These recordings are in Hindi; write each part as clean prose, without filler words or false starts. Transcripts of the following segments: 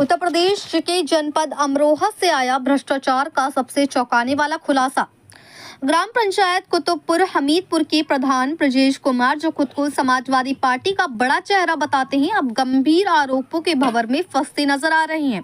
उत्तर प्रदेश के जनपद अमरोहा से आया भ्रष्टाचार का सबसे चौंकाने वाला खुलासा। ग्राम पंचायत कुतुबपुर हमीदपुर के प्रधान ब्रजेश कुमार, जो खुद को समाजवादी पार्टी का बड़ा चेहरा बताते हैं, अब गंभीर आरोपों के भंवर में फंसते नजर आ रहे हैं।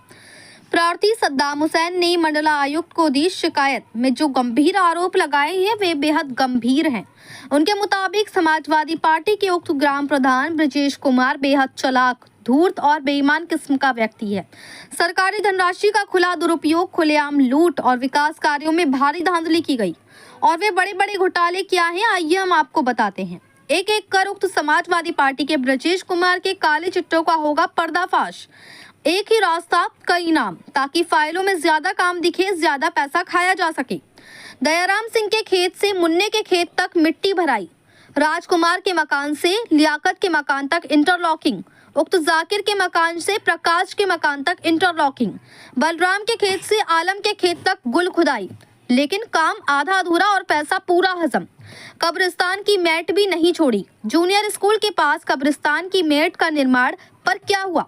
प्रार्थी सद्दाम हुसैन ने मंडलायुक्त को दी शिकायत में जो गंभीर आरोप लगाए हैं वे बेहद गंभीर हैं। उनके मुताबिक समाजवादी पार्टी के उक्त ग्राम प्रधान ब्रजेश कुमार बेहद चालाक, धूर्त और बेईमान किस्म का व्यक्ति है। सरकारी धनराशि का खुला दुरुपयोग, खुलेआम लूट और विकास कार्यों में भारी धांधली की गई। और वे बड़े बड़े घोटाले क्या हैं, आइए हम आपको बताते हैं। एक एक कर उक्त समाजवादी पार्टी के ब्रजेश कुमार के काले चिट्ठों का होगा पर्दाफाश। एक ही रास्ता, कई नाम, ताकि फाइलों में ज्यादा काम दिखे, ज्यादा पैसा खाया जा सके। दयाराम सिंह के खेत से मुन्ने के खेत तक मिट्टी भराई, राजकुमार के मकान से लियाकत के मकान तक इंटरलॉकिंग, उक्त जाकिर के मकान से प्रकाश के मकान तक इंटरलॉकिंग, बलराम के खेत से आलम के खेत तक गुल खुदाई, लेकिन काम आधा अधूरा और पैसा पूरा हजम। कब्रिस्तान की मैट भी नहीं छोड़ी। जूनियर स्कूल के पास कब्रिस्तान की मैट का निर्माण पर क्या हुआ?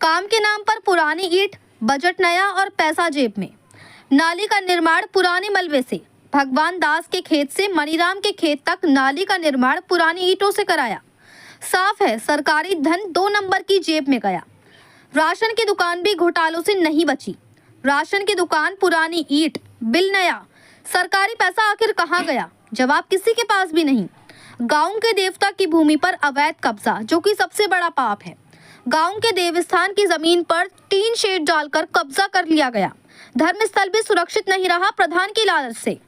काम के नाम पर पुरानी ईंट, बजट नया और पैसा जेब में। नाली का निर्माण पुराने मलबे से। भगवान दास के खेत से मनीराम के खेत तक नाली का निर्माण पुरानी ईंटों से कराया। साफ है, सरकारी धन 2 नंबर की जेब में गया। राशन की दुकान भी घोटालों से नहीं बची। राशन की दुकान, पुरानी ईंट, बिल नया। सरकारी पैसा आखिर कहाँ गया? जवाब किसी के पास भी नहीं। गांव के देवता की भूमि पर अवैध कब्जा, जो कि सबसे बड़ा पाप है। गांव के देवस्थान की जमीन पर टीन शेड डालकर कब्जा कर लिया गया। धर्मस्थल भी सुरक्षित नहीं रहा प्रधान की लालच से।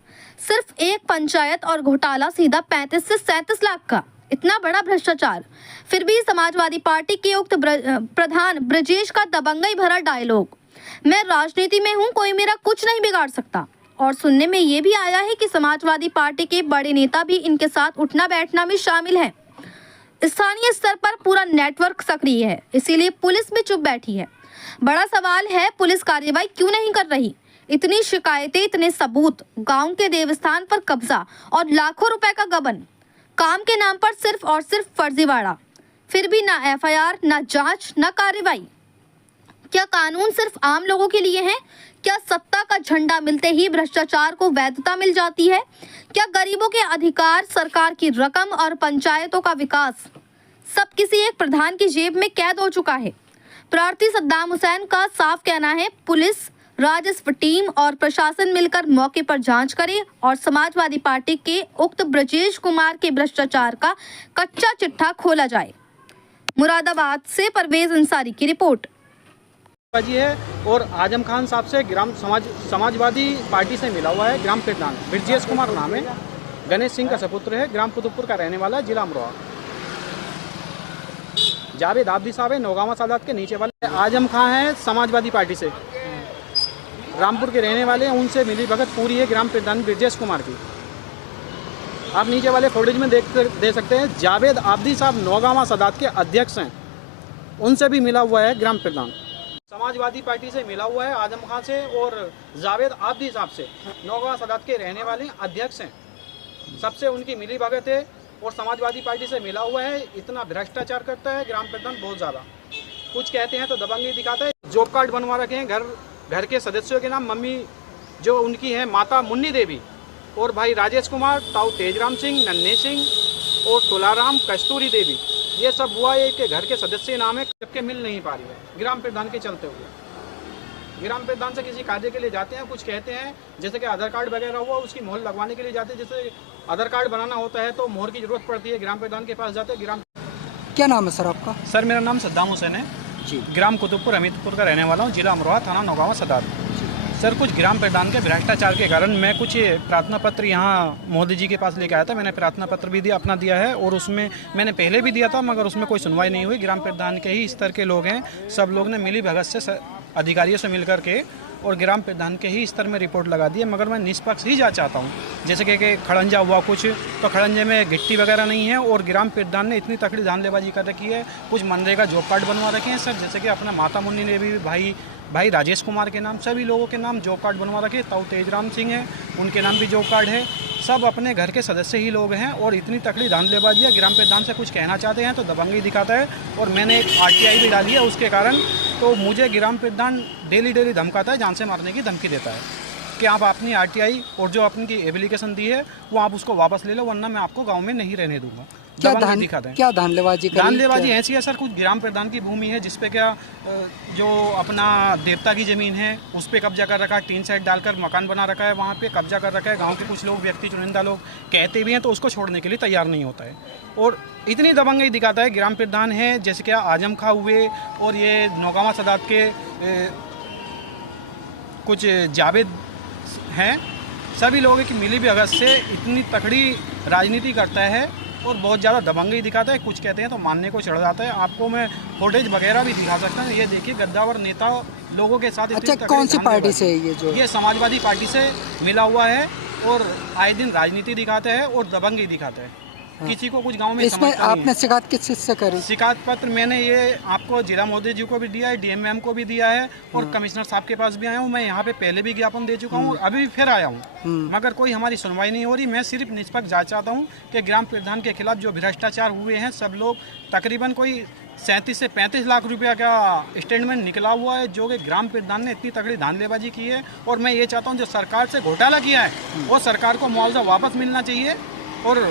सिर्फ एक पंचायत और घोटाला सीधा 35 से 37 लाख का। इतना बड़ा भ्रष्टाचार। फिर भी समाजवादी पार्टी के उक्त प्रधान ब्रजेश का दबंगई भरा डायलॉग, मैं राजनीति में हूं, कोई मेरा कुछ नहीं बिगाड़ सकता। और सुनने में ये भी आया है कि समाजवादी पार्टी के बड़े नेता भी इनके साथ उठना बैठना में शामिल हैं। स्थानीय स्तर पर पूरा नेटवर्क सक्रिय है, इसीलिए पुलिस भी चुप बैठी है। बड़ा सवाल है, पुलिस कार्रवाई क्यों नहीं कर रही? इतनी शिकायतें, इतने सबूत, गांव के देवस्थान पर कब्जा और लाखों रुपए का गबन। काम के नाम पर सिर्फ और सिर्फ फर्जीवाड़ा। फिर भी ना एफआईआर, ना जांच, ना कार्रवाई। क्या कानून सिर्फ आम लोगों के लिए है? क्या सत्ता का झंडा मिलते ही भ्रष्टाचार को वैधता मिल जाती है? क्या गरीबों के अधिकार, सरकार की रकम और पंचायतों का विकास सब किसी एक प्रधान की जेब में कैद हो चुका है? प्रार्थी सद्दाम हुसैन का साफ कहना है, पुलिस, राजस्व टीम और प्रशासन मिलकर मौके पर जांच करे और समाजवादी पार्टी के उक्त ब्रजेश कुमार के भ्रष्टाचार का कच्चा चिट्ठा खोला जाए। मुरादाबाद से परवेज अंसारी की रिपोर्ट जी है। और आजम खान साहब से ग्राम समाजवादी पार्टी से मिला हुआ है ग्राम प्रधान ब्रजेश कुमार नाम है, गणेश सिंह का सपुत्र है, ग्राम कुतुबपुर का रहने वाला है, जिला अमरोहा। जावेद आबदी साहब है, नौगावा सादात के नीचे वाले। आजम खान है समाजवादी पार्टी से, रामपुर के रहने वाले हैं, उनसे मिली भगत पूरी है ग्राम प्रधान ब्रजेश कुमार की। आप नीचे वाले फुटेज में दे सकते हैं। जावेद आबदी साहब नौगावा सादात के अध्यक्ष हैं, उनसे भी मिला हुआ है ग्राम प्रधान। समाजवादी पार्टी से मिला हुआ है आजम खान से, और जावेद आबदी साहब से, नौगावा सादात के रहने वाले अध्यक्ष हैं, सबसे उनकी मिली भगत है। और समाजवादी पार्टी से मिला हुआ है। इतना भ्रष्टाचार करता है ग्राम प्रधान, बहुत ज़्यादा। कुछ कहते हैं तो दबंगी दिखाता है। जॉब कार्ड बनवा रखे हैं घर के सदस्यों के नाम। मम्मी जो उनकी है माता मुन्नी देवी, और भाई राजेश कुमार, ताऊ तेजराम सिंह, नन्हे सिंह और तुलाराम, कस्तूरी देवी, ये सब हुआ है के घर के सदस्य नाम है, जबकि मिल नहीं पा रही है ग्राम प्रधान के चलते हुए। ग्राम प्रधान से किसी कार्य के लिए जाते हैं, कुछ कहते हैं, जैसे कि आधार कार्ड वगैरह हुआ, उसकी मोहर लगवाने के लिए जाते हैं। जैसे आधार कार्ड बनाना होता है तो मोहर की जरूरत पड़ती है, ग्राम प्रधान के पास जाते हैं। क्या नाम है सर आपका? सर मेरा नाम सद्दाम हुसैन है जी, ग्राम कुतुबपुर हमीदपुर का रहने वाला हूँ, जिला अमरोहा, थाना नौगावा सादात। सर कुछ ग्राम प्रधान के भ्रष्टाचार के कारण मैं कुछ प्रार्थना पत्र यहाँ मोदी जी के पास लेके आया था। मैंने प्रार्थना पत्र भी अपना दिया है, और उसमें मैंने पहले भी दिया था, मगर उसमें कोई सुनवाई नहीं हुई। ग्राम प्रधान के ही स्तर के लोग हैं, सब लोग ने मिली भगत से, अधिकारियों से मिलकर के, और ग्राम प्रधान के ही स्तर में रिपोर्ट लगा दी है। मगर मैं निष्पक्ष ही जांच चाहता हूँ। जैसे कि खड़ंजा हुआ कुछ, तो खड़ंजे में गिट्टी वगैरह नहीं है, और ग्राम प्रधान ने इतनी तकड़ी धांधलेबाजी कर रखी है। कुछ मनरेगा जॉब कार्ड बनवा रखे हैं सर, जैसे कि अपना माता मुन्नी ने भी भाई राजेश कुमार के नाम, सभी लोगों के नाम जॉब कार्ड बनवा रखे। ताऊ तेजराम सिंह है, उनके नाम भी जॉब कार्ड है। सब अपने घर के सदस्य ही लोग हैं और इतनी तकड़ी धांधलेबाजी है। ग्राम प्रधान से कुछ कहना चाहते हैं तो दबंगई दिखाता है और मैंने एक RTI भी डाली है उसके कारण। तो मुझे ग्राम प्रधान डेली धमकाता है, जान से मारने की धमकी देता है कि आप अपनी RTI और जो अपनी एप्लीकेशन दी है वो आप उसको वापस ले लो, वरना मैं आपको गाँव में नहीं रहने दूंगा। क्या धांधलेबाजी करी? धांधलेबाजी ऐसी है सर, कुछ ग्राम प्रधान की भूमि है जिसपे क्या जो अपना देवता की ज़मीन है उस पर कब्जा कर रखा है, टीन सेट डालकर मकान बना रखा है, वहाँ पे कब्जा कर रखा है। गांव के कुछ लोग व्यक्ति चुनिंदा लोग कहते भी हैं तो उसको छोड़ने के लिए तैयार नहीं होता है और इतनी दबंगई दिखाता है। ग्राम प्रधान है जैसे क्या आजम खां हुए और ये नौगावा सदात के कुछ जावेद हैं, सभी लोगों की मिली भगत से इतनी तकड़ी राजनीति करता है और बहुत ज़्यादा दबंगई दिखाता है। कुछ कहते हैं तो मानने को चढ़ जाता है। आपको मैं फुटेज वगैरह भी दिखा सकता हूँ। ये देखिए गद्दावर नेता लोगों के साथ। अच्छा, कौन सी पार्टी से है ये समाजवादी पार्टी से मिला हुआ है और आए दिन राजनीति दिखाते हैं और दबंगई दिखाते हैं। हाँ। किसी को कुछ गांव में इसमें आपने शिकायत किस चीज़ से करी? शिकायत पत्र मैंने ये आपको जिला मोदी जी को भी दिया है, DMM को भी दिया है और कमिश्नर साहब के पास भी आया हूँ। मैं यहाँ पे पहले भी ज्ञापन दे चुका हूँ, अभी भी फिर आया हूँ, मगर कोई हमारी सुनवाई नहीं हो रही। मैं सिर्फ निष्पक्ष जांच चाहता हूँ कि ग्राम प्रधान के खिलाफ जो भ्रष्टाचार हुए हैं, सब लोग तकरीबन कोई 37 से 35 लाख रुपया का स्टेटमेंट निकला हुआ है जो कि ग्राम प्रधान ने इतनी तगड़ी धांधलेबाजी की है। और मैं ये चाहता हूँ जो सरकार से घोटाला किया है वो सरकार को मुआवजा वापस मिलना चाहिए और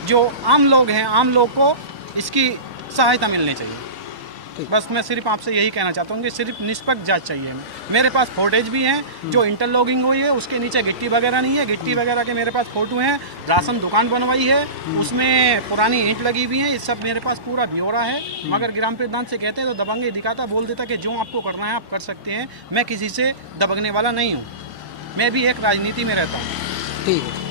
जो आम लोग हैं, आम लोग को इसकी सहायता मिलनी चाहिए। बस मैं सिर्फ आपसे यही कहना चाहता हूँ कि सिर्फ निष्पक्ष जांच चाहिए। मेरे पास फोटेज भी हैं जो इंटरलॉगिंग हुई है, उसके नीचे गिट्टी वगैरह नहीं है। गिट्टी वगैरह के मेरे पास फोटो हैं। राशन दुकान बनवाई है, उसमें पुरानी ईंट लगी हुई है। ये सब मेरे पास पूरा ब्यौरा है। मगर ग्राम प्रधान से कहते हैं तो दबंगई दिखाता, बोल देता कि जो आपको करना है आप कर सकते हैं। मैं किसी से दबंगने वाला नहीं हूँ, मैं भी एक राजनीति में रहता हूँ। ठीक है।